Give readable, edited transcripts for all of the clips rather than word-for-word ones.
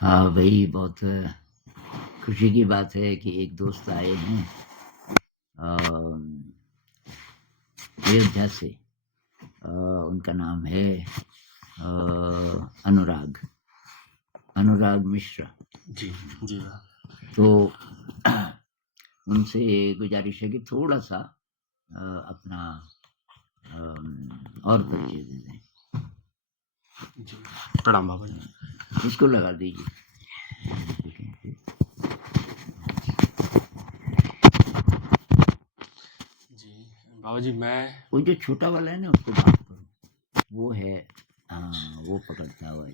हाँ भाई, बहुत खुशी की बात है कि एक दोस्त आए हैं अयोध्या से। उनका नाम है अनुराग अनुराग मिश्रा। जी, जी। तो उनसे गुजारिश है कि थोड़ा सा अपना और परिचय दे दें। जी, प्रणाम बाबा जी। इसको लगा दीजिए। जी, बाबा जी मैं वो जो छोटा वाला है ना, उसको बात करो। वो है, हाँ, वो पकड़ता आवाज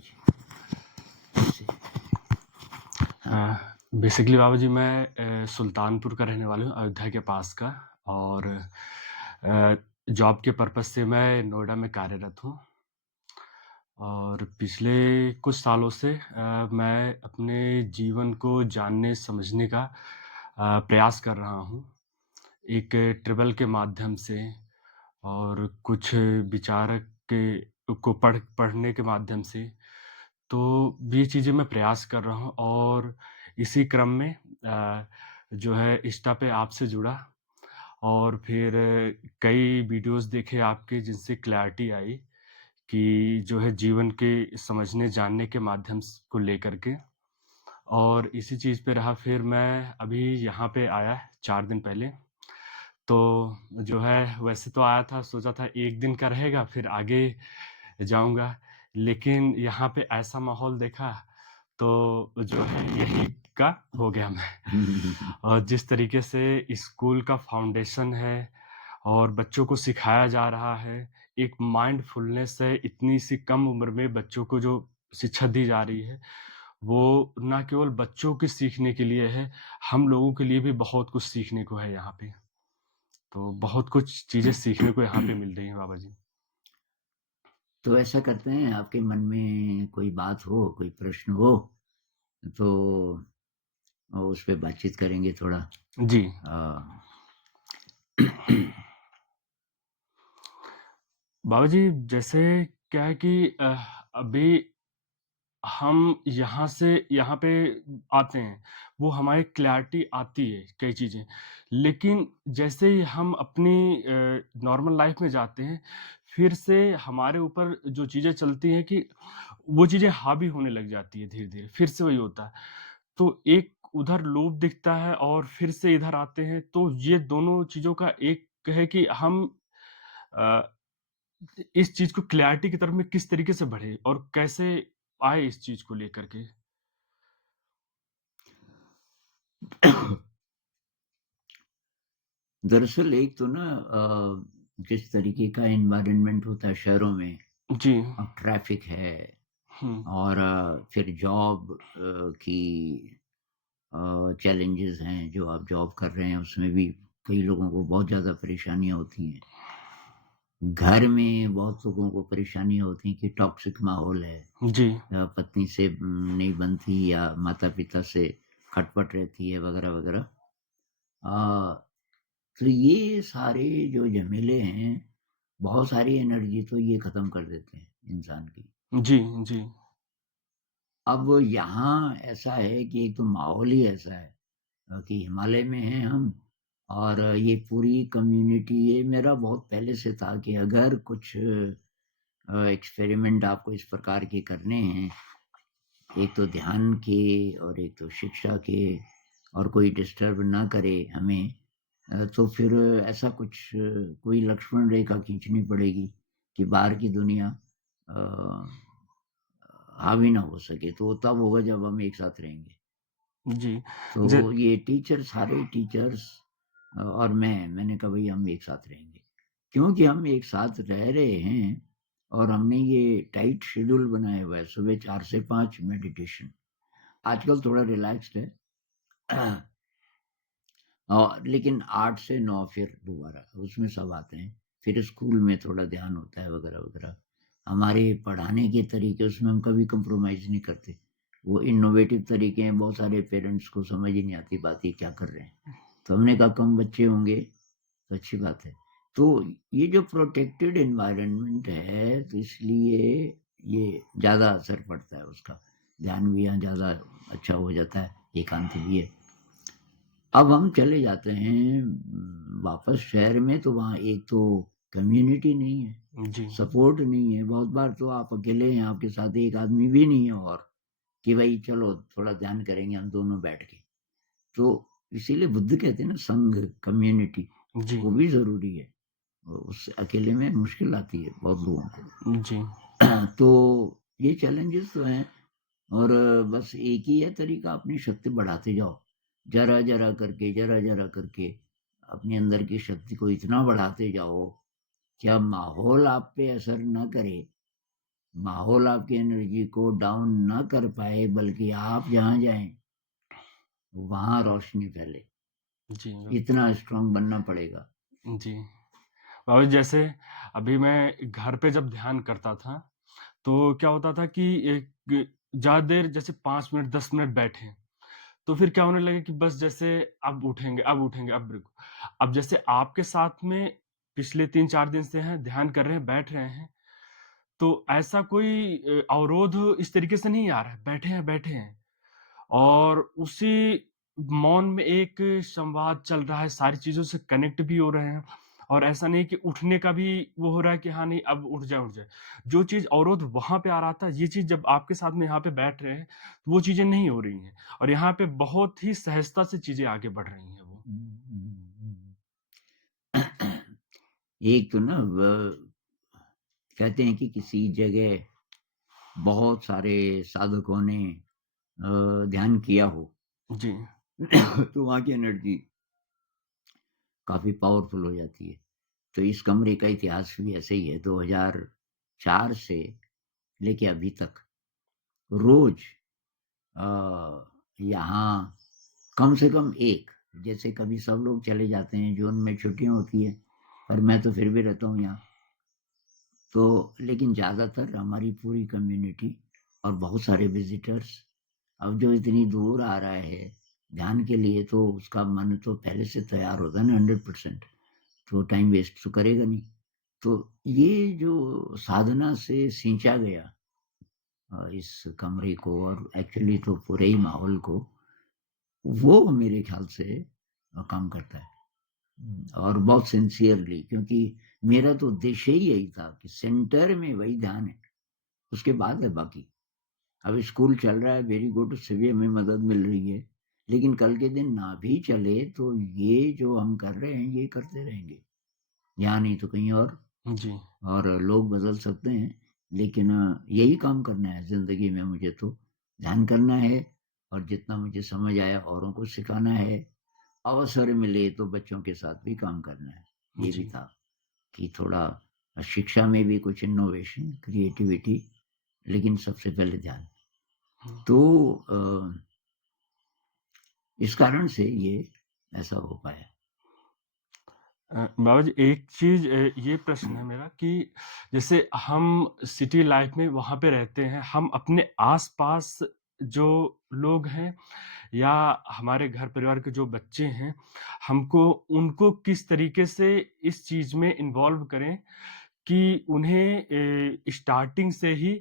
ऐसे। बेसिकली बाबा जी मैं सुल्तानपुर का रहने वाला हूँ, अयोध्या के पास का। और जॉब के पर्पज़ से मैं नोएडा में कार्यरत हूँ। और पिछले कुछ सालों से मैं अपने जीवन को जानने समझने का प्रयास कर रहा हूँ, एक ट्रेवल के माध्यम से और कुछ विचारक के को पढ़ने के माध्यम से। तो ये चीज़ें मैं प्रयास कर रहा हूँ और इसी क्रम में जो है इंस्टा पे आपसे जुड़ा और फिर कई वीडियोज़ देखे आपके, जिनसे क्लैरिटी आई कि जो है जीवन के समझने जानने के माध्यम को लेकर के। और इसी चीज़ पे रहा, फिर मैं अभी यहाँ पे आया 4 दिन पहले। तो जो है वैसे तो आया था, सोचा था 1 दिन का रहेगा फिर आगे जाऊँगा, लेकिन यहाँ पे ऐसा माहौल देखा तो जो है यही का हो गया मैं। और जिस तरीके से स्कूल का फाउंडेशन है और बच्चों को सिखाया जा रहा है, एक माइंडफुलनेस है, इतनी सी कम उम्र में बच्चों को जो शिक्षा दी जा रही है, वो ना केवल बच्चों के सीखने के लिए है, हम लोगों के लिए भी बहुत कुछ सीखने को है यहाँ पे। तो बहुत कुछ चीज़ें सीखने को यहाँ पे मिल रही हैं बाबा जी। तो ऐसा करते हैं, आपके मन में कोई बात हो, कोई प्रश्न हो, तो उस पे बातचीत करेंगे थोड़ा। जी। बाबा जी, जैसे क्या है कि अभी हम यहाँ से यहाँ पे आते हैं, वो हमारी क्लैरिटी आती है कई चीज़ें। लेकिन जैसे ही हम अपनी नॉर्मल लाइफ़ में जाते हैं, फिर से हमारे ऊपर जो चीज़ें चलती हैं कि वो चीज़ें हावी होने लग जाती है धीरे-धीरे, फिर से वही होता है। तो एक उधर लूप दिखता है और फिर से इधर आते हैं, तो ये दोनों चीज़ों का एक है कि हम अ, इस चीज़ को क्लैरिटी की तरफ में किस तरीके से बढ़े और कैसे आए इस चीज़ को लेकर के? दरअसल एक तो ना जिस तरीके का एनवायरनमेंट होता है शहरों में, जी। अब ट्रैफिक है हुँ। और फिर जॉब की चैलेंजेस हैं, जो आप जॉब कर रहे हैं उसमें भी कई लोगों को बहुत ज़्यादा परेशानियाँ होती हैं। घर में बहुत लोगों को परेशानियाँ होती हैं कि टॉक्सिक माहौल है, जी। पत्नी से नहीं बनती या माता-पिता से खटपट रहती है वगैरह-वगैरह। तो ये सारे जो झमेले हैं, बहुत सारी एनर्जी तो ये ख़त्म कर देते हैं इंसान की। जी, जी। अब यहाँ ऐसा है कि एक तो माहौल ही ऐसा है कि हिमालय में हैं हम और ये पूरी कम्युनिटी, ये मेरा बहुत पहले से था कि अगर कुछ एक्सपेरिमेंट आपको इस प्रकार के करने हैं, एक तो ध्यान के और एक तो शिक्षा के, और कोई डिस्टर्ब ना करे हमें, तो फिर ऐसा कुछ कोई लक्ष्मण रेखा खींचनी पड़ेगी कि बाहर की दुनिया अ, हावी ना हो सके, तो तब होगा जब हम एक साथ रहेंगे। जी। ज तो ये टीचर, सारे टीचर्स और मैंने कहा भई हम एक साथ रहेंगे। क्योंकि हम एक साथ रह रहे हैं और हमने ये टाइट शेड्यूल बनाया हुआ है, सुबह 4 से 5 मेडिटेशन। आजकल थोड़ा रिलैक्स्ड है। लेकिन 8 से 9 फिर दोबारा उसमें सब आते हैं। फिर स्कूल में थोड़ा ध्यान होता है वगैरह-वगैरह। हमारे पढ़ाने के तरीके, उसमें हम कभी कॉम्प्रोमाइज़ नहीं करते। वो इनोवेटिव तरीके हैं, बहुत सारे पेरेंट्स को समझ ही नहीं आती बात, ये क्या कर रहे हैं। तो हमने कहा कम बच्चे होंगे तो अच्छी बात है। तो ये जो प्रोटेक्टेड एनवायरनमेंट है, तो इसलिए ये ज़्यादा असर पड़ता है उसका। ध्यान भी यहाँ ज़्यादा अच्छा हो जाता है, एकांत भी है। अब हम चले जाते हैं वापस शहर में, तो वहाँ एक तो कम्युनिटी नहीं है, जी, सपोर्ट नहीं है, बहुत बार तो आप अकेले हैं, आपके साथ एक आदमी भी नहीं है और कि भाई चलो थोड़ा ध्यान करेंगे हम दोनों बैठ के। तो इसीलिए बुद्ध कहते हैं ना, संघ, कम्युनिटी, जी, वो भी ज़रूरी है। उस अकेले में मुश्किल आती है बहुत लोगों को। जी, तो ये चैलेंजेस तो हैं और बस एक ही है तरीका, अपनी शक्ति बढ़ाते जाओ। ज़रा-ज़रा करके, ज़रा-ज़रा करके अपने अंदर की शक्ति को इतना बढ़ाते जाओ, क्या माहौल आप पे असर ना करे, माहौल आपकी एनर्जी को डाउन ना कर पाए, बल्कि आप जहाँ जाएँ, वहाँ रोशनी फैले। जी, इतना स्ट्रॉन्ग बनना पड़ेगा। जी। और जैसे अभी मैं घर पे जब ध्यान करता था, तो क्या होता था कि एक ज़्यादा देर जैसे 5 मिनट, 10 मिनट बैठे, तो फिर क्या होने लगे कि बस जैसे अब उठेंगे, अब उठेंगे, अब रुको। अब जैसे आपके साथ में पिछले 3-4 दिन से हैं, ध्यान कर रहे हैं, बैठ रहे हैं, तो ऐसा कोई अवरोध इस तरीके से नहीं आ रहा है, बैठे हैं और उसी मौन में एक संवाद चल रहा है, सारी चीज़ों से कनेक्ट भी हो रहे हैं और ऐसा नहीं कि उठने का भी वो हो रहा है कि हाँ, नहीं अब उठ जाएँ, उठ जाएँ। जो चीज़ अवरोध वहाँ पे आ रहा था, ये चीज़ जब आपके साथ में यहाँ पे बैठ रहे हैं, तो वो चीज़ें नहीं हो रही हैं और यहाँ पे बहुत ही सहजता से चीज़ें आगे बढ़ रही हैं वो। एक तो ना कहते हैं कि किसी जगह बहुत सारे साधकों ने ध्यान किया हो जी, तो वहाँ की एनर्जी काफ़ी पावरफुल हो जाती है। तो इस कमरे का इतिहास भी ऐसे ही है, 2004 से लेके अभी तक रोज़ यहाँ कम से कम 1, जैसे कभी सब लोग चले जाते हैं, जून में छुट्टियाँ होती हैं, पर मैं तो फिर भी रहता हूँ यहाँ। तो लेकिन ज़्यादातर हमारी पूरी कम्युनिटी और बहुत सारे विज़िटर्स, अब जो इतनी दूर आ रहा है ध्यान के लिए, तो उसका मन तो पहले से तैयार होता है ना 100%, तो टाइम वेस्ट तो करेगा नहीं। तो ये जो साधना से सींचा गया इस कमरे को और एक्चुअली तो पूरे ही माहौल को, वो मेरे ख़्याल से काम करता है। और बहुत सिंसियरली, क्योंकि मेरा तो उद्देश्य ही यही था कि सेंटर में वही ध्यान है, उसके बाद है बाकी। अब स्कूल चल रहा है, वेरी गुड, उससे भी हमें मदद मिल रही है। लेकिन कल के दिन ना भी चले तो ये जो हम कर रहे हैं, ये करते रहेंगे। यहाँ नहीं तो कहीं जी, और लोग बदल सकते हैं, लेकिन यही काम करना है ज़िंदगी में मुझे तो। ध्यान करना है और जितना मुझे समझ आया औरों को सिखाना है। अवसर मिले तो बच्चों के साथ भी काम करना है। ये भी जी। था कि थोड़ा शिक्षा में भी कुछ इनोवेशन, क्रिएटिविटी, लेकिन सबसे पहले ध्यान। हुँ। तो अ, इस कारण से ये ऐसा हो पाया। बाबा जी एक चीज़ ये प्रश्न है मेरा कि जैसे हम सिटी लाइफ़ में वहाँ पे रहते हैं, हम अपने आस-पास जो लोग हैं या हमारे घर परिवार के जो बच्चे हैं, हमको उनको किस तरीके से इस चीज़ में इन्वॉल्व करें कि उन्हें स्टार्टिंग से ही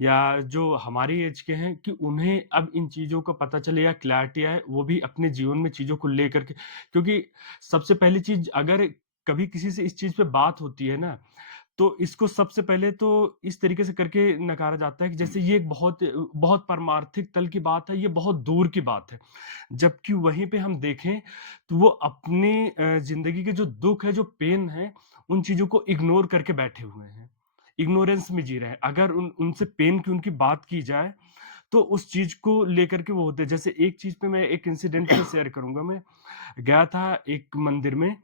या जो हमारी एज के हैं कि उन्हें अब इन चीज़ों का पता चले या क्लैरिटी आए, वो भी अपने जीवन में चीज़ों को लेकर के क्योंकि सबसे पहली चीज़ अगर कभी किसी से इस चीज़ पे बात होती है ना, तो इसको सबसे पहले तो इस तरीके से करके नकारा जाता है कि जैसे ये एक बहुत परमार्थिक तल की बात है, ये बहुत दूर की बात है। जबकि वहीं पे हम देखें तो वो अपनी ज़िंदगी के जो दुःख है, जो पेन है, उन चीज़ों को इग्नोर करके बैठे हुए हैं। इग्नोरेंस में जी रहे हैं। अगर उनसे पेन की उनकी बात की जाए, तो उस चीज़ को लेकर के वो होते हैं। जैसे एक चीज़ पे मैं एक इंसिडेंट पे शेयर करूँगा मैं। गया था एक मंदिर में,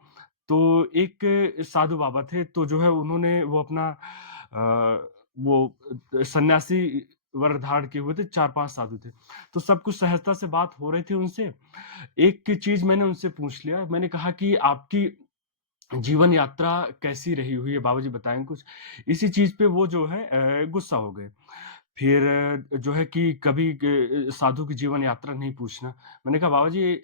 तो एक साधु बाबा थे, तो जो है उन्होंने वो अपना वो सन्यासी वस्त्र धारण किए हुए थे, 4-5 साधु थे। तो सब कुछ सहजता से बात हो रही थी उनसे। एक चीज़ मैंने उनसे पूछ लिया, मैंने कहा कि आपकी जीवन यात्रा कैसी रही हुई है बाबा जी बताएँ कुछ? इसी चीज़ पे वो जो है गुस्सा हो गए। फिर जो है कि कभी साधु की जीवन यात्रा नहीं पूछना। मैंने कहा बाबा जी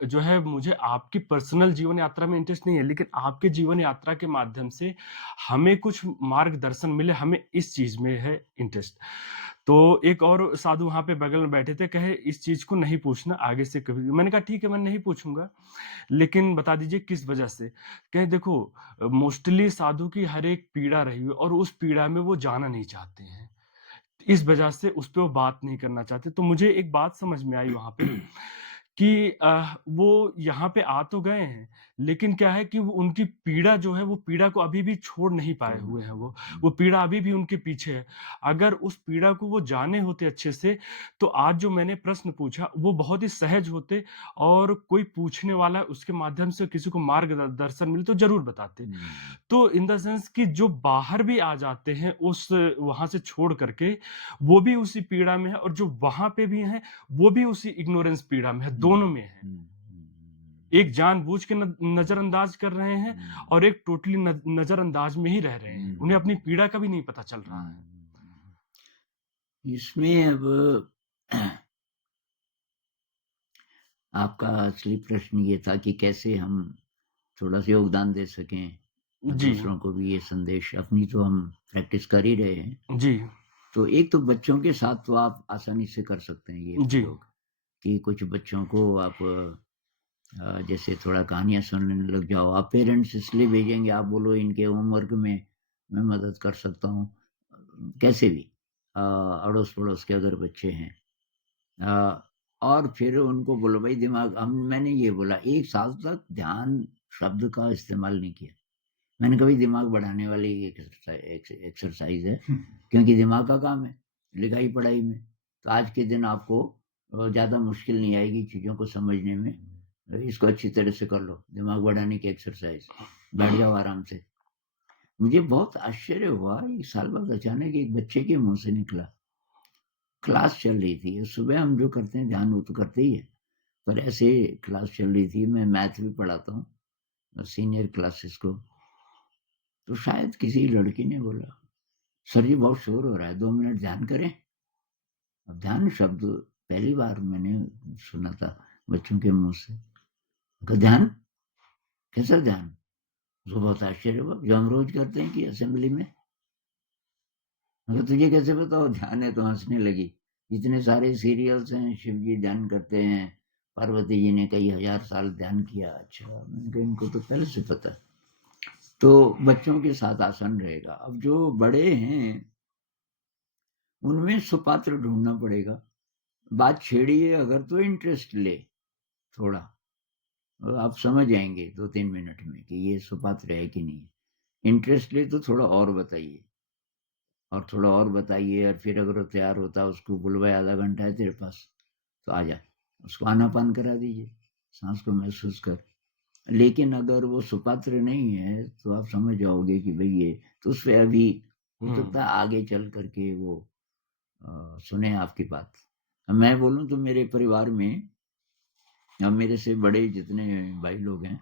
जो है मुझे आपकी पर्सनल जीवन यात्रा में इंटरेस्ट नहीं है, लेकिन आपके जीवन यात्रा के माध्यम से हमें कुछ मार्गदर्शन मिले, हमें इस चीज़ में है इंटरेस्ट। तो एक और साधु वहाँ पे बगल में बैठे थे, कहे इस चीज़ को नहीं पूछना आगे से कभी भी। मैंने कहा ठीक है मैं नहीं पूछूँगा, लेकिन बता दीजिए किस वजह से? कहे देखो मोस्टली साधु की हर एक पीड़ा रही है और उस पीड़ा में वो जाना नहीं चाहते हैं। इस वजह से उस पे वो बात नहीं करना चाहते। तो मुझे एक बात समझ में आई वहाँ पे कि वो यहाँ पे आ तो गए हैं, लेकिन क्या है कि वो उनकी पीड़ा जो है, वो पीड़ा को अभी भी छोड़ नहीं पाए छोड़ना हुए हैं है। वो। वो पीड़ा अभी भी उनके पीछे है। अगर उस पीड़ा को वो जाने होते अच्छे से, तो आज जो मैंने प्रश्न पूछा, वो बहुत ही सहज होते और कोई पूछने वाला उसके माध्यम से किसी को दर्शन मिले तो ज़रूर बताते। हुँ, तो इन द सेंस कि जो बाहर भी आ जाते हैं उस वहाँ से छोड़ कर के, वो भी उसी पीड़ा में है और जो वहाँ पे भी हैं, वो भी उसी इग्नोरेंस पीड़ा में है, हुँ, दोनों में हैं। हुँ, एक जानबूझ के नज़रअंदाज कर रहे हैं हुँ, और एक टोटली नज़रअंदाज में ही रह रहे हैं। उन्हें अपनी हुँ, पीड़ा का भी नहीं पता चल रहा है। हुँ। इसमें अब आपका असली प्रश्न ये था कि कैसे हम थोड़ा-सा योगदान दे सकें और जी, दूसरों को भी ये संदेश अपनी तो हम प्रैक्टिस कर ही रहे हैं। जी, तो एक तो बच्चों के साथ तो आप आसानी से कर सकते हैं ये जी। प्रयोग कि कुछ बच्चों को आप जैसे थोड़ा कहानियाँ सुनाने लग जाओ। आप पेरेंट्स इसलिए भेजेंगे, आप बोलो इनके होमवर्क में मैं मदद कर सकता हूँ। कैसे भी अड़ोस-पड़ोस के अगर बच्चे हैं अ, और फिर उनको बोलो भाई दिमाग हम मैंने ये बोला 1 साल तक ध्यान शब्द का इस्तेमाल नहीं किया। मैंने कहा भई दिमाग बढ़ाने वाली एक्सरसाइज़ है, क्योंकि दिमाग का काम है, लिखाई-पढ़ाई में। तो आज के दिन आपको ज़्यादा मुश्किल नहीं आएगी चीज़ों को समझने में। इसको अच्छी तरह से कर लो, दिमाग बढ़ाने की एक्सरसाइज़। बैठ जाओ आराम से। मुझे बहुत आश्चर्य हुआ, 1 साल बाद अचानक एक बच्चे के मुँह से निकला। क्लास चल रही थी, सुबह हम जो करते हैं ध्यान वो तो करते ही हैं, पर ऐसे क्लास चल रही थी, मैं मैथ भी पढ़ाता हूँ सीनियर क्लासेस को। तो शायद किसी लड़की ने बोला, "सर जी बहुत शोर हो रहा है, 2 मिनट ध्यान करें?" अब ध्यान शब्द पहली बार मैंने सुना था बच्चों के मुँह से। कहा ध्यान? कैसा ध्यान? उसको बहुत आश्चर्य हुआ, जो हम रोज़ करते हैं कि असेंबली में। मैंने कहा तुझे कैसे पता वो ध्यान है? तो हँसने लगी। इतने सारे सीरियल्स हैं, शिव जी ध्यान करते हैं, पार्वती जी ने कई हज़ार साल ध्यान किया। अच्छा, मैंने कहा इनको तो पहले से पता है। तो बच्चों के साथ आसान रहेगा। अब जो बड़े हैं, उनमें सुपात्र ढूँढना पड़ेगा। बात छेड़िए अगर तो इंटरेस्ट ले थोड़ा, आप समझ जाएँगे 2-3 मिनट में कि ये सुपात्र है कि नहीं है। इंटरेस्ट ले तो थोड़ा और बताइए और थोड़ा और बताइए और फिर अगर वो तैयार होता है उसको बोलो भाई आधा घंटा है तेरे पास, तो आ जा। उसको आनापान करा दीजिए, साँस को महसूस कर। लेकिन अगर वो सुपात्र नहीं है, तो आप समझ जाओगे कि भई ये तो उससे अभी हो हुँ, सकता है आगे चल कर के वो सुने आपकी बात। अब मैं बोलूँ तो मेरे परिवार में मेरे से बड़े जितने भाई लोग हैं,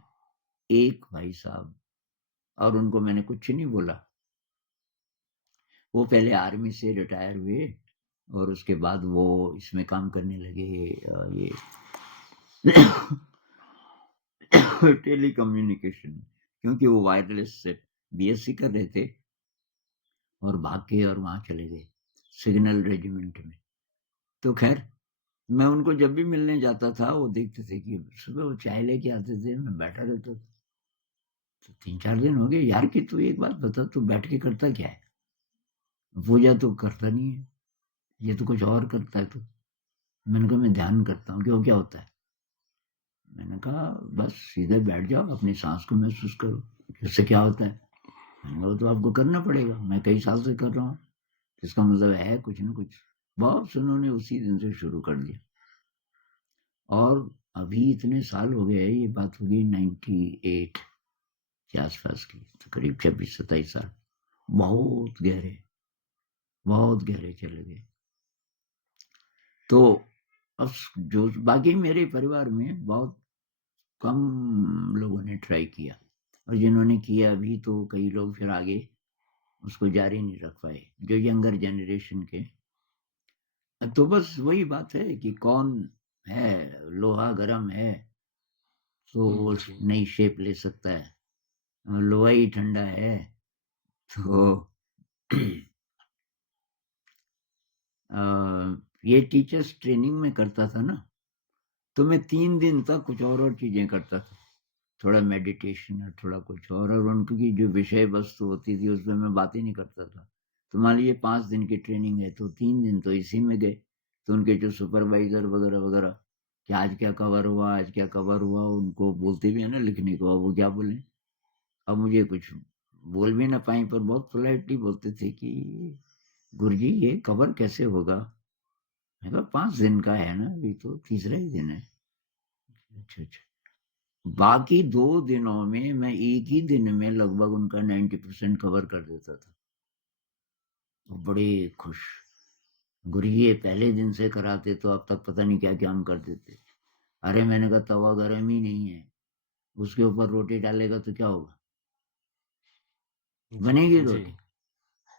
एक भाई साहब और उनको मैंने कुछ नहीं बोला। वो पहले आर्मी से रिटायर हुए और उसके बाद वो इसमें काम करने लगे ये टेलीकम्युनिकेशन में, क्योंकि वो वायरलेस से बीएससी कर रहे थे और भाग के और वहाँ चले गए, सिग्नल रेजिमेंट में। तो ख़ैर मैं उनको जब भी मिलने जाता था, वो देखते थे कि सुबह वो चाय लेके आते थे, मैं बैठा रहता था। तो 3-4 दिन हो गए, यार कि तू एक बात बता तू बैठ के करता क्या है? पूजा तो करता नहीं है, ये तो कुछ और करता है तू। मैंने कहा मैं ध्यान करता हूँ, क्यों क्या होता है? मैंने कहा बस सीधे बैठ जाओ, अपनी साँस को महसूस करो, इससे क्या होता है? मैंने कहा वो तो आपको करना पड़ेगा, मैं कई साल से कर रहा हूँ, इसका मतलब है कुछ न कुछ। बस उन्होंने उसी दिन से शुरू कर दिया और अभी इतने साल हो गए, ये बात हो गई 98 के आस-पास की, तो करीब 26-27 साल। बहुत गहरे चले गए। तो अब जो बाकी मेरे परिवार में बहुत कम लोगों ने ट्राई किया और जिन्होंने किया भी तो कई लोग फिर आगे उसको जारी नहीं रख पाए, जो यंगर जनरेशन के। तो बस वही बात है कि कौन है, लोहा गरम है, तो हुँ, वो जी। नई शेप ले सकता है। लोहा ही ठंडा है, तो ये टीचर्स ट्रेनिंग में करता था ना, तो मैं 3 दिन तक कुछ और चीज़ें करता था। थोड़ा मेडिटेशन और थोड़ा कुछ और उनकी जो विषय वस्तु होती थी उसमें मैं बात ही नहीं करता था। तो मान लीजिए 5 दिन की ट्रेनिंग है तो 3 दिन तो इसी में गए। तो उनके जो सुपरवाइज़र वगैरह-वगैरह कि आज क्या कवर हुआ, आज क्या कवर हुआ, उनको बोलते भी हैं ना लिखने को, अब वो क्या बोलें? अब मुझे कुछ बोल भी ना पाएँ पर बहुत पोलाइटली बोलते थे कि गुरुजी ये कवर कैसे होगा? मैंने कहा 5 दिन का है ना, अभी तो तीसरा ही दिन है। अच्छा, अच्छा। बाकी 2 दिनों में मैं एक ही दिन में लगभग उनका 90% कवर कर देता था। वो बड़े खुश। गुरुजी ये पहले दिन से कराते तो अब तक पता नहीं क्या-क्या हम कर देते। अरे मैंने कहा तवा गरम ही नहीं है, उसके ऊपर रोटी डालेगा तो क्या होगा? जी, बनेगी जी। रोटी?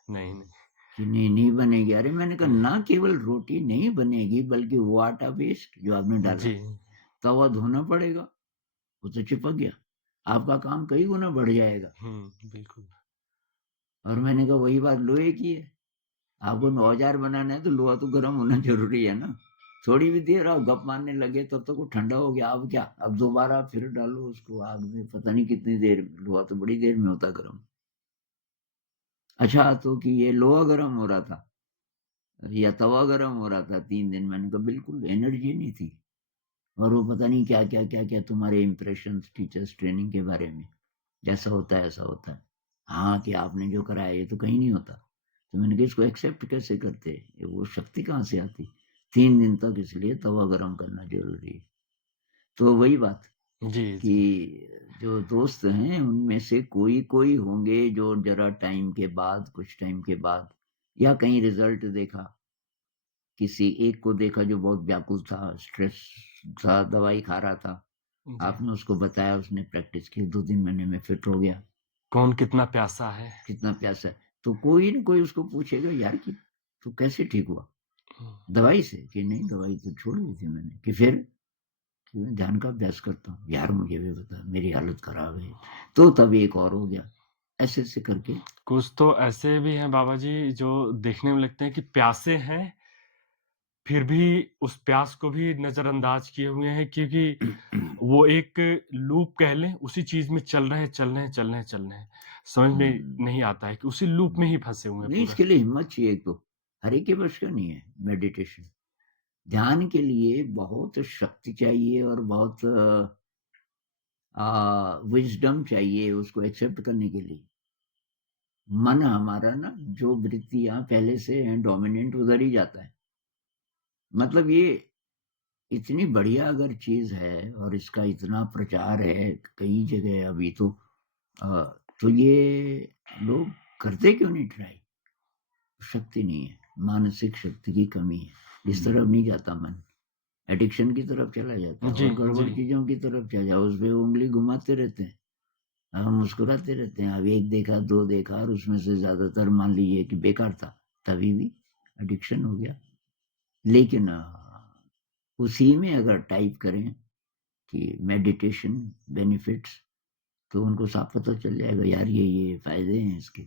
नहीं, नहीं। कि नहीं, नहीं बनेगी। अरे मैंने कहा हुँ, ना केवल रोटी नहीं बनेगी बल्कि वो आटा वेस्ट जो आपने डाला, जी। तवा धोना पड़ेगा, वो तो चिपक गया। आपका काम कई गुना बढ़ जाएगा। हुँ, बिल्कुल। और मैंने कहा वही बात लोहे की है। आपको औजार बनाना है तो लोहा तो गर्म होना ज़रूरी है ना। थोड़ी भी देर आप गप मारने लगे तब तक वो ठंडा हो गया, अब क्या? अब दोबारा फिर डालो उसको आग में, पता नहीं कितनी देर, लोहा तो बड़ी देर में होता है गरम। अच्छा तो कि ये लोहा गरम हो रहा था या तवा गरम हो रहा था 3 दिन, मैंने कहा बिल्कुल एनर्जी नहीं थी। और वो पता नहीं क्या-क्या, क्या-क्या तुम्हारे इम्प्रेशंस टीचर्स ट्रेनिंग के बारे में, जैसा होता है ऐसा होता है। हाँ, कि आपने जो कराया ये तो कहीं नहीं होता। तो मैंने कहा इसको एक्सेप्ट कैसे करते? ये वो शक्ति कहाँ से आती? 3 दिन तक इसलिए तवा गरम करना ज़रूरी है। तो वही बात जी, कि जी। जो दोस्त हैं उनमें से कोई-कोई होंगे जो ज़रा टाइम के बाद, कुछ टाइम के बाद या कहीं रिज़ल्ट देखा, किसी एक को देखा जो बहुत व्याकुल था, स्ट्रेस था, दवाई खा रहा था। जी। आपने उसको बताया, उसने प्रैक्टिस की, 2-3 महीने में फिट हो गया। कौन कितना प्यासा है? कितना प्यासा है। तो कोई न कोई उसको पूछेगा यार कि तू कैसे ठीक हुआ? हुँ, दवाई से? कि नहीं दवाई तो छोड़ दी थी मैंने। कि फिर? कि मैं ध्यान का अभ्यास करता हूँ। यार मुझे भी बता, मेरी हालत खराब है। तो तब एक और हो गया। ऐसे-ऐसे करके कुछ तो ऐसे भी हैं बाबा जी जो देखने में लगते हैं कि प्यासे हैं, फिर भी उस प्यास को भी नज़रअंदाज किए हुए हैं क्योंकि वो एक लूप कह लें, उसी चीज़ में चल रहे हैं, चल रहे हैं, चल रहे हैं, चल रहे हैं। समझ में हुँ, नहीं आता है कि उसी लूप में हुँ। ही फँसे हुए हैं नहीं पूरा। इसके लिए हिम्मत चाहिए एक तो। हर एक के बस का नहीं है मेडिटेशन। ध्यान के लिए बहुत शक्ति चाहिए और बहुत विज़डम चाहिए उसको एक्सेप्ट करने के लिए। मन हमारा ना जो वृत्तियाँ पहले से हैं डोमिनेंट उधर ही जाता है। मतलब ये इतनी बढ़िया अगर चीज़ है और इसका इतना प्रचार है कई जगह अभी तो अ, तो ये लोग करते क्यों नहीं ट्राई? शक्ति नहीं है, मानसिक शक्ति की कमी है। इस तरफ नहीं जाता मन, एडिक्शन की तरफ चला जाता है जी, और जी। गड़बड़ चीज़ों की तरफ चला जाओ, उसपे उँगली घुमाते रहते हैं। मुस्कुराते रहते हैं। अब 1 देखा, 2 देखा और उसमें से ज़्यादातर मान लीजिए कि बेकार था, तभी भी एडिक्शन हो गया। लेकिन उसी में अगर टाइप करें कि मेडिटेशन बेनिफिट्स तो उनको साफ पता चल जाएगा यार ये फ़ायदे हैं इसके।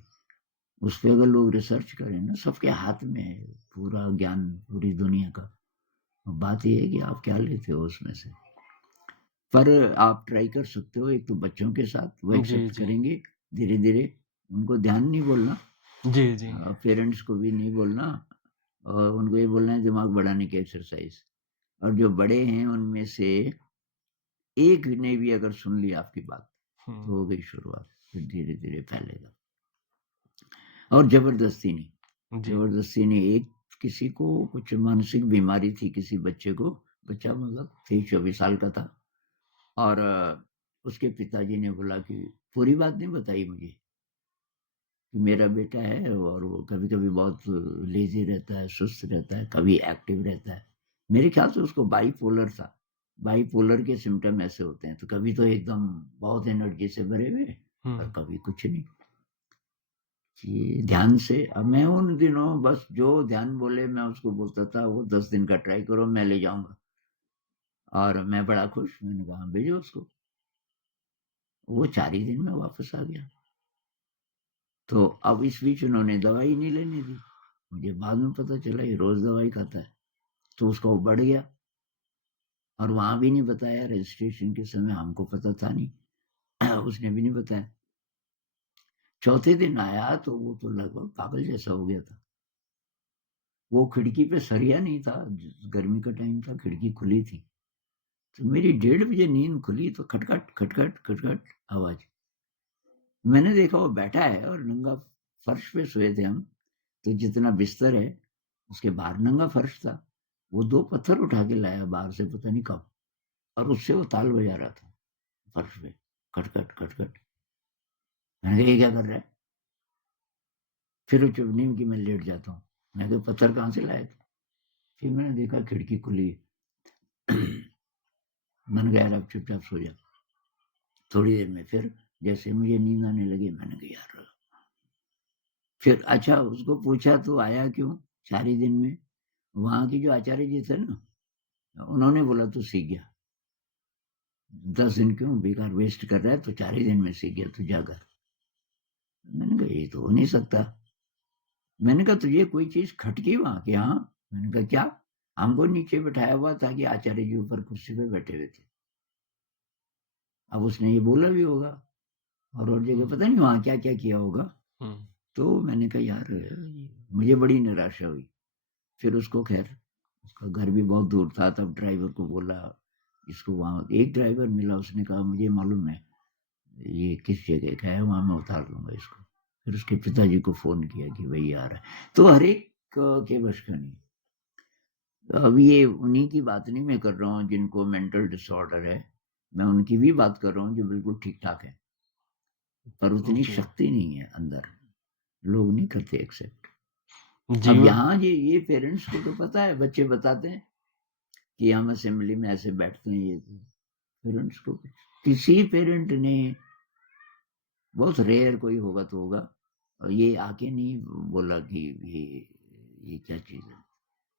उस पे अगर लोग रिसर्च करें ना सबके हाथ में है पूरा ज्ञान पूरी दुनिया का। बात ये है कि आप क्या लेते हो उसमें से। पर आप ट्राई कर सकते हो एक तो बच्चों के साथ वो जी, एक्सेप्ट जी। करेंगे धीरे-धीरे। उनको ध्यान नहीं बोलना, जी, जी। पेरेंट्स को भी नहीं बोलना और उनको ये बोलना है दिमाग बढ़ाने की एक्सरसाइज़। और जो बड़े हैं उनमें से एक ने भी अगर सुन ली आपकी बात, तो हुँ। हो गई शुरुआत, फिर धीरे-धीरे फैलेगा। और ज़बरदस्ती नहीं, जी। ज़बरदस्ती नहीं एक किसी को कुछ मानसिक बीमारी थी किसी बच्चे को, बच्चा मतलब 23-24 साल का था और उसके पिताजी ने बोला कि पूरी बात नहीं बताई मुझे, कि मेरा बेटा है और वो कभी-कभी बहुत लेज़ी रहता है, सुस्त रहता है, कभी एक्टिव रहता है। मेरे ख़्याल से उसको बाइपोलर था। बाइपोलर के सिम्पटम ऐसे होते हैं, तो कभी तो एकदम बहुत एनर्जी से भरे हुए और हुँ। कभी कुछ नहीं। जी, ध्यान से अब मैं उन दिनों बस जो ध्यान बोले मैं उसको बोलता था, वो 10 दिन का ट्राई करो मैं ले जाऊँगा और मैं बड़ा खुश, मैंने कहा भेजो उसको। वो 4 ही दिन में वापस आ गया। तो अब इस बीच उन्होंने दवाई नहीं लेने दी। मुझे बाद में पता चला ये रोज़ दवाई खाता है, तो उसका वो बढ़ गया और वहाँ भी नहीं बताया रजिस्ट्रेशन के समय, हमको पता था नहीं, उसने भी नहीं बताया। चौथे दिन आया तो वो तो लगभग पागल जैसा हो गया था। वो खिड़की पे सरिया नहीं था, गर्मी का टाइम था, खिड़की खुली थी। तो मेरी 1:30 बजे नींद खुली तो खटखट, खटखट, खटखट आवाज़। मैंने देखा वो बैठा है और नंगा फर्श पे सोए थे हम, तो जितना बिस्तर है, उसके बाहर नंगा फर्श था। वो 2 पत्थर उठा के लाया बाहर से पता नहीं कब और उससे वो ताल बजा रहा था फर्श पे, खटखट, खटखट। मैंने कहा ये क्या कर रहा है? फिर वो चुप नहीं कि मैं लेट जाता हूँ। मैंने कहा पत्थर कहाँ से लाए थे? फिर मैंने देखा खिड़की खुली है। मैंने कहा यार अब चुपचाप सो जा। थोड़ी देर में फिर जैसे मुझे नींद आने लगी, मैंने कहा यार, फिर अच्छा उसको पूछा तो आया क्यों 4 ही दिन में? वहाँ की जो आचार्य जी थे ना, उन्होंने बोला तू सीख गया। 10 दिन क्यों बेकार वेस्ट कर रहा है, तो 4 ही दिन में सीख गया, तू जा घर। मैंने कहा ये तो हो नहीं सकता। मैंने कहा तुझे कोई चीज़ खटकी वहाँ की? हाँ। मैंने कहा क्या? हमको नीचे बिठाया हुआ था कि आचार्य जी ऊपर कुर्सी पे बैठे हुए थे। अब उसने ये बोला भी होगा और जगह हुँ, पता नहीं वहाँ क्या-क्या किया होगा। हुँ, तो मैंने कहा यार मुझे बड़ी निराशा हुई। फिर उसको ख़ैर उसका घर भी बहुत दूर था, तब ड्राइवर को बोला, इसको वहाँ एक ड्राइवर मिला, उसने कहा मुझे मालूम है ये किस जगह का है, वहाँ मैं उतार दूँगा इसको। फिर उसके पिताजी को फ़ोन किया कि भई आ रहा है। तो हर एक के बस का नहीं। अब ये उन्हीं की बात नहीं मैं कर रहा हूँ जिनको मेंटल डिसऑर्डर है। मैं उनकी भी बात कर रहा हूँ जो बिल्कुल ठीक-ठाक हैं। पर उतनी जी। शक्ति नहीं है अंदर, लोग नहीं करते एक्सेप्ट। जी, अब मैं यहाँ ये पेरेंट्स को तो पता है, बच्चे बताते हैं कि हम असेंबली में ऐसे बैठते हैं ये पेरेंट्स को किसी पेरेंट ने बहुत रेयर कोई होगा तो होगा और ये आके नहीं बोला कि ये क्या चीज़ है।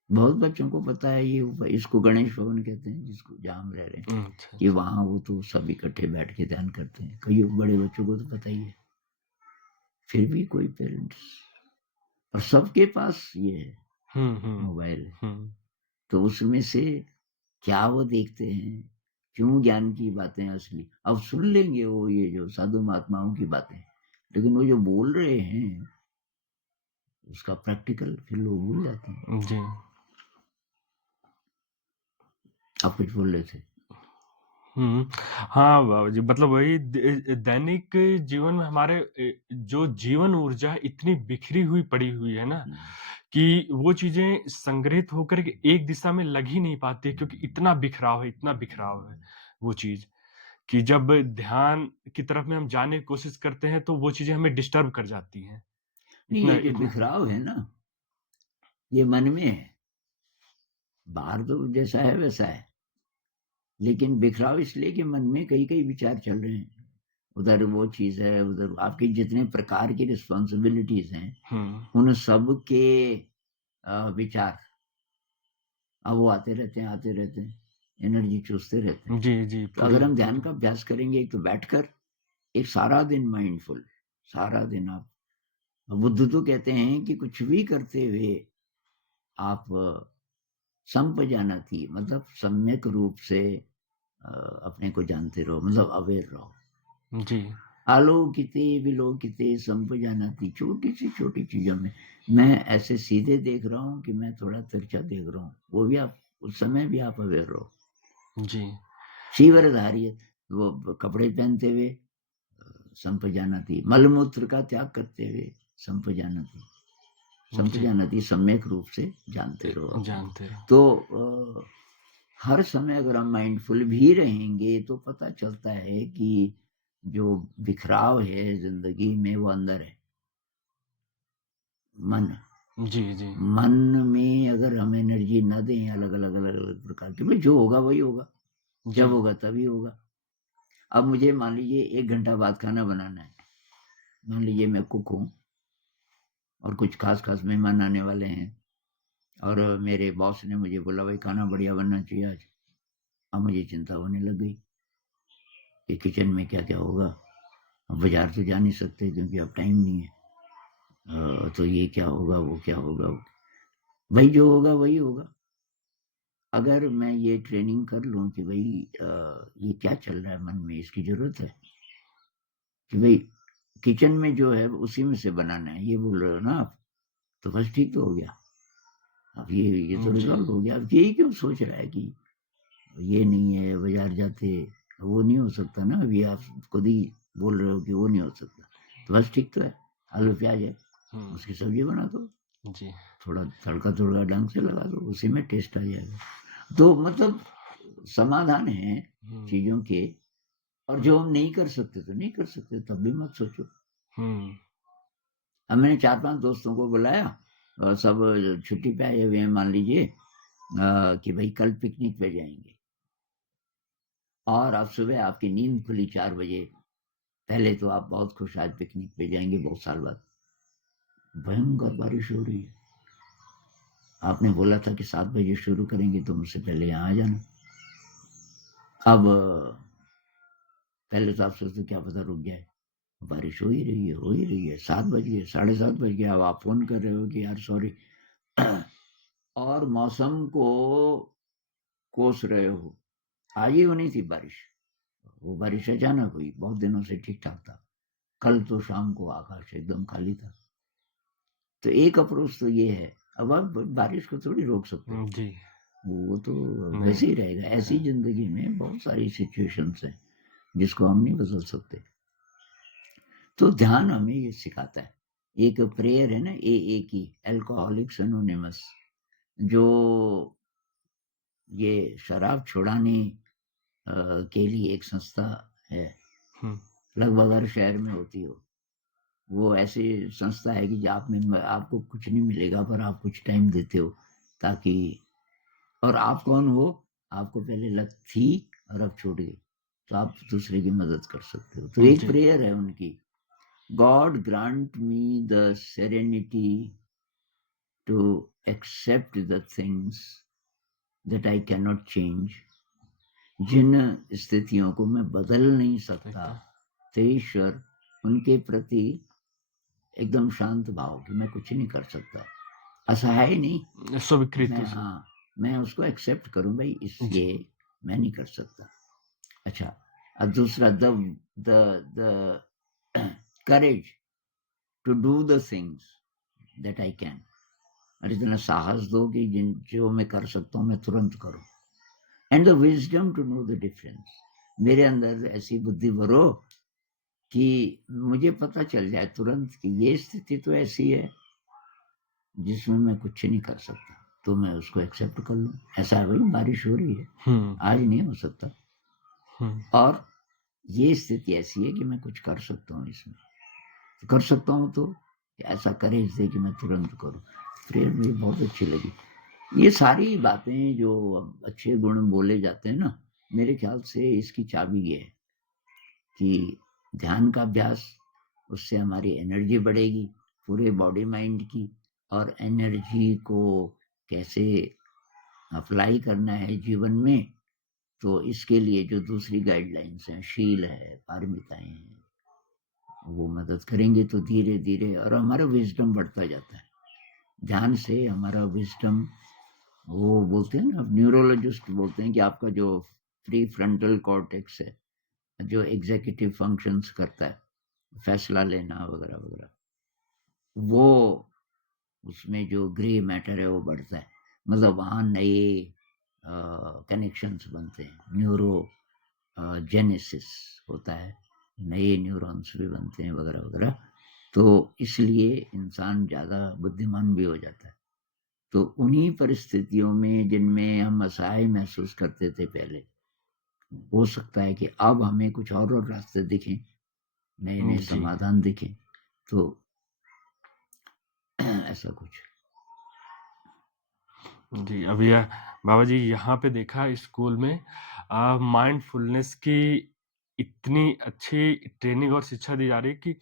बहुत बच्चों को पता है ये इसको गणेश भवन कहते हैं जिसको जहाँ हम रह रहे हैं, अच्छा, कि अच्छा। वहाँ वो तो सब इकट्ठे बैठ के ध्यान करते हैं। कई बड़े बच्चों को तो पता ही है। फिर भी कोई पेरेंट्स और सबके पास ये है, हुँ, हुँ, मोबाइल है। हुँ। तो उसमें से क्या वो देखते हैं? क्यों ज्ञान की बातें असली? अब सुन लेंगे वो ये जो साधु महात्माओं की बातें, लेकिन वो जो बोल रहे हैं, उसका प्रैक्टिकल फिर लोग भूल जाते हैं। जी। आप कुछ बोल रहे थे? हुँ। हाँ, व जी मतलब वही दैनिक जीवन में हमारे जो जीवन ऊर्जा है इतनी बिखरी हुई पड़ी हुई है ना, हुँ, कि वो चीज़ें संग्रहित होकर के एक दिशा में लग ही नहीं पाती है क्योंकि इतना बिखराव है वो चीज़, कि जब ध्यान की तरफ में हम जाने की कोशिश करते हैं तो वो चीज़ें हमें डिस्टर्ब कर जाती हैं। नहीं इतना ये जो इतना बिखराव है ना, ये मन में है। बाहर तो जैसा है वैसा है, लेकिन बिखराव इसलिए कि मन में कई-कई विचार चल रहे हैं। उधर वो चीज़ है, उधर आपके जितने प्रकार की रिस्पॉन्सिबिलिटीज़ हैं, हुँ। उन सब के विचार अब वो आते रहते हैं, एनर्जी चूसते रहते हैं। जी, जी, तो पूरी अगर हम ध्यान पूरी का अभ्यास करेंगे एक तो बैठकर, एक सारा दिन माइंडफुल, सारा दिन आप बुद्ध तो कहते हैं कि कुछ भी करते हुए आप संपजानाति मतलब सम्यक रूप से अपने को जानते रहो मतलब अवेयर रहो। जी। आलोकिते विलोकिते संपजानाति छोटी सी छोटी चीज़ों में मैं ऐसे सीधे देख रहा हूँ कि मैं थोड़ा तिरछा देख रहा हूँ, वो भी आप उस समय भी आप अवेयर रहो। जी। चीवरधार्य वो कपड़े पहनते हुए संपजानाति मलमूत्र का त्याग करते हुए संपजानाति जी, संपजानाति सम्यक रूप से जानते रहो अपने को। जानते रहो। तो हर समय अगर हम माइंडफुल भी रहेंगे तो पता चलता है कि जो बिखराव है ज़िंदगी में वो अंदर है, मन है। जी, जी। मन में अगर हम एनर्जी ना दें अलग-अलग प्रकार की भाई जो होगा वही होगा, जी। जब होगा तभी होगा। अब मुझे मान लीजिए 1 घंटा बाद खाना बनाना है, मान लीजिए मैं कुक हूँ और कुछ ख़ास-ख़ास मेहमान आने वाले हैं और मेरे बॉस ने मुझे बोला भाई खाना बढ़िया बनना चाहिए आज। अब मुझे चिंता होने लग गई कि किचन में क्या-क्या होगा। अब बाज़ार तो जा नहीं सकते क्योंकि अब टाइम नहीं है। तो ये क्या होगा, वो क्या होगा? भई जो होगा वही होगा। अगर मैं ये ट्रेनिंग कर लूँ कि भई ये क्या चल रहा है मन में, इसकी ज़रूरत है कि भई किचन में जो है उसी में से बनाना है, ये बोल रहे हो ना आप? तो बस ठीक तो हो गया। अब ये तो जी। रिज़ॉल्व हो गया। अब यही क्यों सोच रहा है कि ये नहीं है, बाज़ार जाते वो नहीं हो सकता ना, अभी आप खुद ही बोल रहे हो कि वो नहीं हो सकता। तो बस ठीक तो है, हुँ, आलू प्याज़ है, हुँ। उसकी सब्ज़ी बना दो, जी। थोड़ा तड़का-तुड़का ढंग से लगा दो, उसी में टेस्ट आ जाएगा। तो मतलब समाधान हैं हुँ, चीज़ों के, और हुँ, जो हम नहीं कर सकते तो नहीं कर सकते, तब भी मत सोचो। हुँ। अब मैंने 4-5 दोस्तों को बुलाया, सब छुट्टी पे आए हुए हैं मान लीजिए, कि भई कल पिकनिक पे जाएँगे, और अब सुबह आपकी नींद खुली 4 बजे, पहले तो आप बहुत खुश आज पिकनिक पे जाएँगे बहुत साल बाद, भयंकर बारिश हो रही है। आपने बोला था कि 7 बजे शुरू करेंगे तो मुझसे पहले यहाँ आ जाना। अब पहले तो आप सोचते क्या पता रुक जाए, बारिश हो ही रही है, 7 बज गए, साढ़े 7 बज गए, अब आप फ़ोन कर रहे हो कि यार सॉरी, और मौसम को कोस रहे हो। आज ही होनी थी बारिश, वो बारिश अचानक हुई, बहुत दिनों से ठीक-ठाक था। कल तो शाम को आकाश एकदम खाली था। तो एक अप्रोच तो ये है, अब आप बारिश को थोड़ी रोक सकते हो, जी। वो तो नहीं। वैसे ही रहेगा। ऐसी ज़िंदगी में बहुत सारी सिचुएशंस हैं, जिसको हम नहीं बदल सकते। तो ध्यान हमें ये सिखाता है। एक प्रेयर है ना एए की, अल्कोहलिक्स एनोनिमस, जो ये शराब छुड़ाने के लिए एक संस्था है, हुँ, लगभग हर शहर में होती हो। वो ऐसी संस्था है कि आप में आपको कुछ नहीं मिलेगा पर आप कुछ टाइम देते हो, ताकि, और आप कौन हो? आपको पहले लत थी और अब छूट गई, तो आप दूसरे की मदद कर सकते हो। तो एक जी। प्रेयर है उनकी, God grant me the serenity to accept the things that I can not change, जिन स्थितियों को मैं बदल नहीं सकता, सकता तो ईश्वर उनके प्रति एकदम शांत भाव कि मैं कुछ नहीं कर सकता। असहाय नहीं, है। स्वीकृत मैं, उसे। हाँ, मैं उसको एक्सेप्ट करूँ भई इस जी। ये मैं नहीं कर सकता। अच्छा, दूसरा the the courage to do the things that I can, और इतना साहस दो कि जिन जो मैं कर सकता हूँ मैं तुरंत करूँ। And the wisdom to know the difference, मेरे अंदर ऐसी बुद्धि भरो कि मुझे पता चल जाए तुरंत कि ये स्थिति तो ऐसी है जिसमें मैं कुछ नहीं कर सकता, तो मैं उसको एक्सेप्ट कर लूँ। ऐसा है भई बारिश हो रही है, हुँ, आज नहीं हो सकता, हुँ, और ये स्थिति ऐसी है कि मैं कुछ कर सकता हूँ इसमें। तो कर सकता हूँ तो ऐसा करेज दे कि मैं तुरंत करूँ। प्रेयर मुझे बहुत अच्छी लगी। ये सारी बातें जो अच्छे गुण बोले जाते हैं ना, मेरे ख़्याल से इसकी चाबी ये है कि ध्यान का अभ्यास, उससे हमारी एनर्जी बढ़ेगी, पूरे बॉडी माइंड की, और एनर्जी को कैसे अप्लाई करना है जीवन में, तो इसके लिए जो दूसरी गाइडलाइंस हैं, शील है, पारमिताएँ हैं, वो मदद करेंगे तो धीरे-धीरे और हमारा विज़डम बढ़ता जाता है। ध्यान से हमारा विज़डम, वो बोलते हैं ना, न्यूरोलॉजिस्ट बोलते हैं कि आपका जो प्रीफ्रंटल कॉर्टेक्स है, जो एग्ज़ीक्यूटिव फंक्शंस करता है, फैसला लेना वगैरह-वगैरह, वो उसमें जो ग्रे मैटर है वो बढ़ता है। मतलब वहाँ नए कनेक्शंस बनते हैं, जेनेसिस होता है, नए न्यूरॉन्स भी बनते हैं वगैरह-वगैरह। तो इसलिए इंसान ज़्यादा बुद्धिमान भी हो जाता है। तो उन्हीं परिस्थितियों में जिनमें हम असहाय महसूस करते थे पहले, हो सकता है कि अब हमें कुछ और रास्ते दिखें, नए-नए जी। समाधान दिखें। तो ऐसा कुछ। जी, अभी बाबा जी यहाँ पे देखा स्कूल में माइंडफुलनेस की इतनी अच्छी ट्रेनिंग और शिक्षा दी जा रही है कि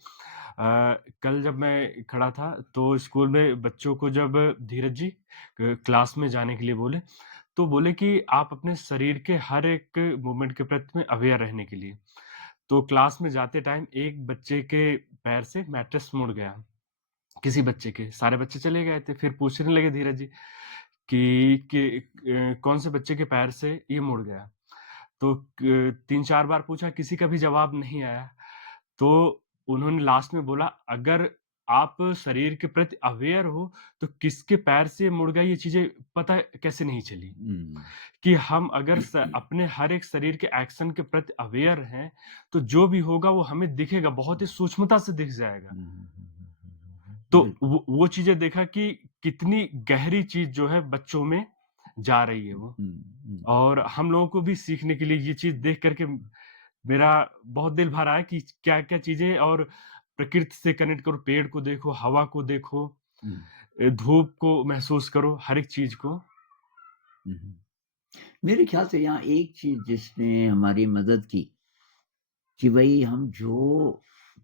कल जब मैं खड़ा था तो स्कूल में बच्चों को जब धीरज जी क्लास में जाने के लिए बोले, तो बोले कि आप अपने शरीर के हर एक मूवमेंट के प्रति में अवेयर रहने के लिए। तो क्लास में जाते टाइम एक बच्चे के पैर से मैट्रेस मुड़ गया। किसी बच्चे के, सारे बच्चे चले गए थे, फिर पूछने लगे धीरज जी कौन से बच्चे के पैर से ये मुड़ गया? तो क 3-4 बार पूछा, किसी का भी जवाब नहीं आया। तो उन्होंने लास्ट में बोला, "अगर आप शरीर के प्रति अवेयर हो, तो किसके पैर से मुड़ गया ये चीज़ें पता कैसे नहीं चली?" हुँ। कि हम अगर अपने हर एक शरीर के एक्शन के प्रति अवेयर हैं, तो जो भी होगा वो हमें दिखेगा, बहुत ही सूक्ष्मता से दिख जाएगा। हुँ, हुँ, हुँ, हुँ, हुँ, हुँ, तो हुँ। बिल्कुल। वो चीज़ें देखा कि कितनी गहरी चीज़ जो है बच्चों में जा रही है वो। हुँ, हुँ, और हम लोगों को भी सीखने के लिए ये चीज़ देख कर के मेरा बहुत दिल भर आया कि क्या-क्या चीज़ें और प्रकृति से कनेक्ट करो, पेड़ को देखो, हवा को देखो, हुँ, धूप को महसूस करो, हर एक चीज़ को। हुँ, हुँ। मेरे ख़्याल से यहाँ एक चीज़ जिसने हमारी मदद की कि भई हम जो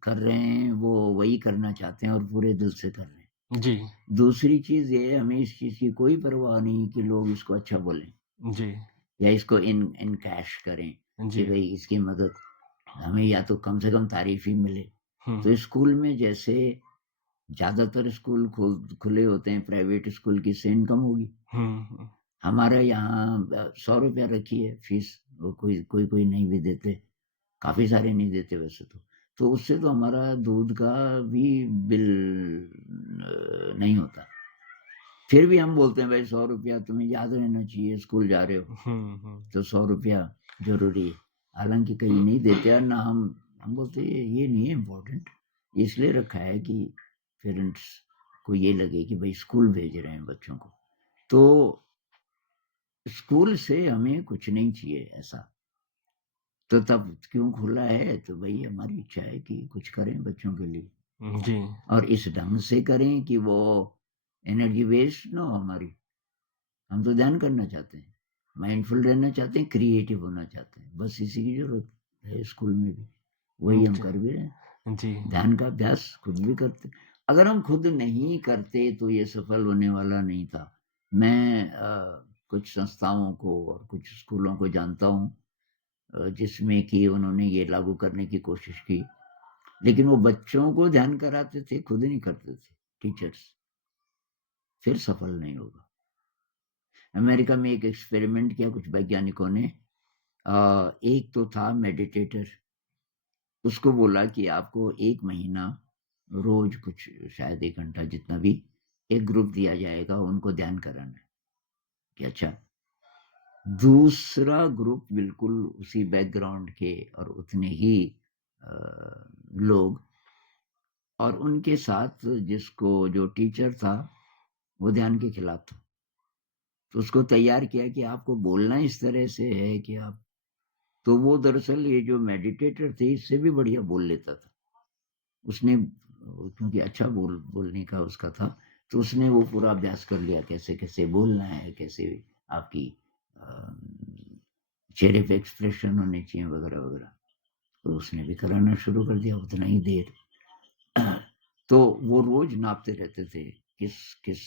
कर रहे हैं, वो वही करना चाहते हैं और पूरे दिल से कर रहे हैं। जी, दूसरी चीज़ ये है, हमें इस चीज़ की कोई परवाह नहीं कि लोग इसको अच्छा बोलें जी, या इसको इनकैश करें कि जी। भई इसकी मदद हमें या तो कम से कम तारीफ़ ही मिले। हुँ, तो स्कूल में जैसे ज़्यादातर स्कूल खुले होते हैं, प्राइवेट स्कूल की इससे इनकम होगी। हुँ, हुँ, हमारे यहाँ ₹100 रखी है फ़ीस, वो कोई नहीं भी देते, काफ़ी सारे नहीं देते वैसे तो। तो उससे तो हमारा दूध का भी बिल नहीं होता। फिर भी हम बोलते हैं भाई ₹100 तुम्हें याद रहना चाहिए, स्कूल जा रहे हो, हुँ, हुँ। तो ₹100 ज़रूरी है। हालाँकि कहीं नहीं देते और ना हम बोलते हैं ये नहीं है इम्पोर्टेंट, इसलिए रखा है कि पेरेंट्स को ये लगे कि भई स्कूल भेज रहे हैं बच्चों को। तो स्कूल से हमें कुछ नहीं चाहिए ऐसा। तो तब क्यों खोला है? तो भई हमारी इच्छा है कि कुछ करें बच्चों के लिए जी, और इस ढंग से करें कि वो एनर्जी वेस्ट ना हो हमारी। हम तो ध्यान करना चाहते हैं, माइंडफुल रहना चाहते हैं, क्रिएटिव होना चाहते हैं। बस इसी की ज़रूरत है स्कूल में भी। वही हम जी, कर भी रहे हैं। जी, ध्यान का अभ्यास खुद भी करते। अगर हम खुद नहीं करते तो ये सफल होने वाला नहीं था। मैं कुछ संस्थाओं को और कुछ स्कूलों को जानता हूँ जिसमें कि उन्होंने ये लागू करने की कोशिश की। लेकिन वो बच्चों को ध्यान कराते थे, खुद नहीं करते थे टीचर्स, फिर सफल नहीं होगा। अमेरिका में एक एक्सपेरिमेंट किया कुछ वैज्ञानिकों ने एक तो था मेडिटेटर, उसको बोला कि आपको 1 महीना रोज़ कुछ शायद 1 घंटा जितना भी, एक ग्रुप दिया जाएगा, उनको ध्यान कराना है, कि अच्छा। दूसरा ग्रुप बिल्कुल उसी बैकग्राउंड के और उतने ही अ, लोग और उनके साथ जिसको जो टीचर था, वो ध्यान के खिलाफ था। तो उसको तैयार किया कि आपको बोलना इस तरह से है कि आप तो वो दरअसल ये जो मेडिटेटर थे, इससे भी बढ़िया बोल लेता था। उसने क्योंकि अच्छा बोलने का उसका था, तो उसने वो पूरा अभ्यास कर लिया, कैसे-कैसे बोलना है, कैसे आपकी अ, चेहरे पे एक्सप्रेशन होने चाहिए वगैरह-वगैरह। तो उसने भी कराना शुरू कर दिया उतना ही देर। तो वो रोज़ नापते रहते थे, किस किस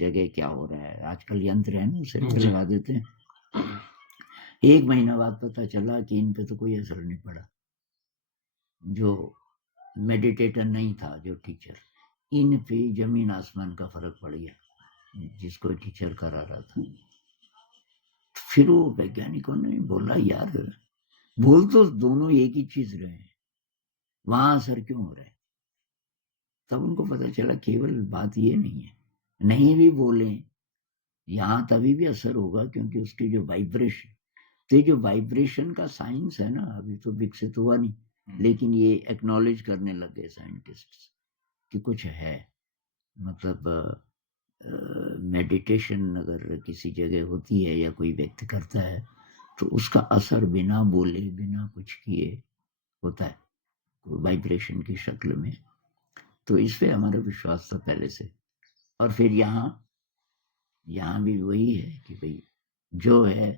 जगह क्या हो रहा है। आजकल यंत्र है ना, सिर पे जी, लगा देते हैं। 1 महीना बाद पता चला कि इन पे तो कोई असर नहीं पड़ा। जो मेडिटेटर नहीं था, जो टीचर, इन पे ज़मीन-आसमान का फ़र्क पड़ गया, जिसको टीचर करा रहा था। फिर वो वैज्ञानिकों ने बोला यार, बोल तो दोनों एक ही चीज़ रहे हैं, वहाँ असर क्यों हो रहा है? तब उनको पता चला केवल बात ये नहीं है, नहीं भी बोलें, यहाँ तभी भी असर होगा क्योंकि उसकी जो वाइब्रेशन तो ये जो वाइब्रेशन का साइंस है ना, अभी तो विकसित हुआ नहीं, हुँ, लेकिन ये एक्नॉलेज करने लग गए साइंटिस्ट्स कि कुछ है। मतलब मेडिटेशन अगर किसी जगह होती है या कोई व्यक्ति करता है, तो उसका असर बिना बोले, बिना कुछ किए होता है, वाइब्रेशन की शक्ल में। तो इस पे हमारा विश्वास था पहले से और फिर यहाँ भी वही है कि भई जो है,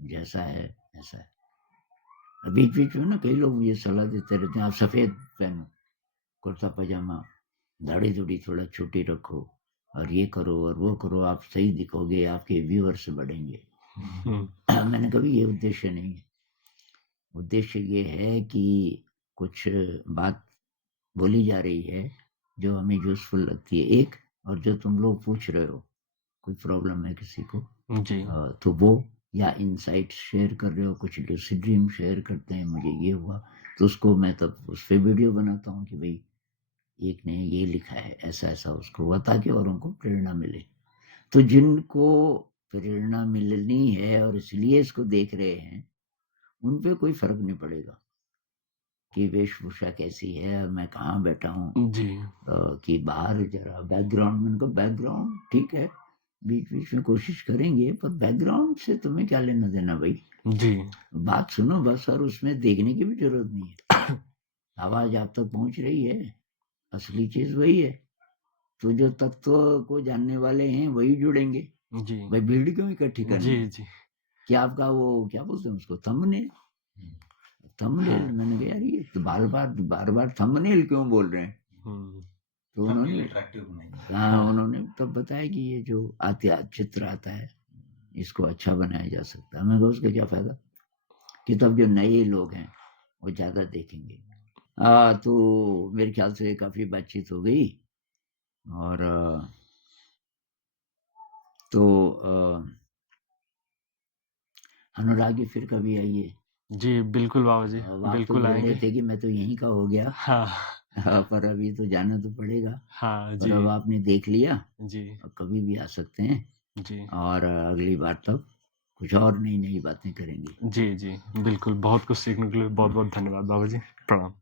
जैसा है, ऐसा है। बीच-बीच में ना कई लोग मुझे सलाह देते रहते हैं, आप सफ़ेद पहनो, कुर्ता-पजामा, दाढ़ी-दूढ़ी थोड़ा छोटी रखो और ये करो और वो करो, आप सही दिखोगे, आपके व्यूअर्स बढ़ेंगे। हुँ, मैंने कहा ये उद्देश्य नहीं है। उद्देश्य ये है कि कुछ बात बोली जा रही है जो हमें यूज़फुल लगती है एक, और जो तुम लोग पूछ रहे हो, कोई प्रॉब्लम है किसी को, जी, तो वो, या इनसाइट्स शेयर कर रहे हो, कुछ लूसिड ड्रीम शेयर करते हैं, मुझे ये हुआ, तो उसको मैं तब उस पे वीडियो बनाता हूँ कि भई एक ने ये लिखा है, ऐसा-ऐसा उसको हुआ, ताकि औरों को प्रेरणा मिले। तो जिनको प्रेरणा मिलनी है और इसलिए इसको देख रहे हैं, उन पे कोई फ़र्क नहीं पड़ेगा कि वेशभूषा कैसी है और मैं कहाँ बैठा हूँ, जी, कि बाहर ज़रा बैकग्राउंड, मैंने कहा बैकग्राउंड ठीक है, बीच-बीच में कोशिश करेंगे, पर बैकग्राउंड से तुम्हें क्या लेना-देना भई? जी, बात सुनो बस, और उसमें देखने की भी ज़रूरत नहीं है। आवाज़ आप तक पहुँच रही है, असली चीज़ वही है। तो जो तत्व को जानने वाले हैं वही जुड़ेंगे। जी, भाई भीड़ क्यों इकट्ठी जी, करनी है? जी। कि आपका वो क्या बोलते हैं उसको, थंबनेल? थंबनेल, हाँ, मैंने कहा यार ये तो बार-बार थंबनेल क्यों बोल रहे हैं? हुँ, तो उन्होंने, हाँ, हाँ, उन्होंने तब बताया कि ये जो चित्र आता है, इसको अच्छा बनाया जा सकता है। मैंने कहा उसका क्या फ़ायदा? कि तब जो नए लोग हैं, वो ज़्यादा देखेंगे। तो मेरे ख़्याल से काफ़ी बातचीत हो गई, और तो अनुरागी फिर कभी आइए। जी, बिल्कुल बाबा जी, आप तो बिल्कुल बोल रहे आएँगे। थे कि मैं तो यहीं का हो गया। हाँ, पर अभी तो जाना तो पड़ेगा। हाँ, पर अब जी, आपने देख लिया, जी, अब कभी भी आ सकते हैं, जी, और अगली बार तब कुछ और नई-नई बातें करेंगे। जी, जी, बिल्कुल, बहुत कुछ सीखने के लिए बहुत-बहुत धन्यवाद बाबा जी, प्रणाम।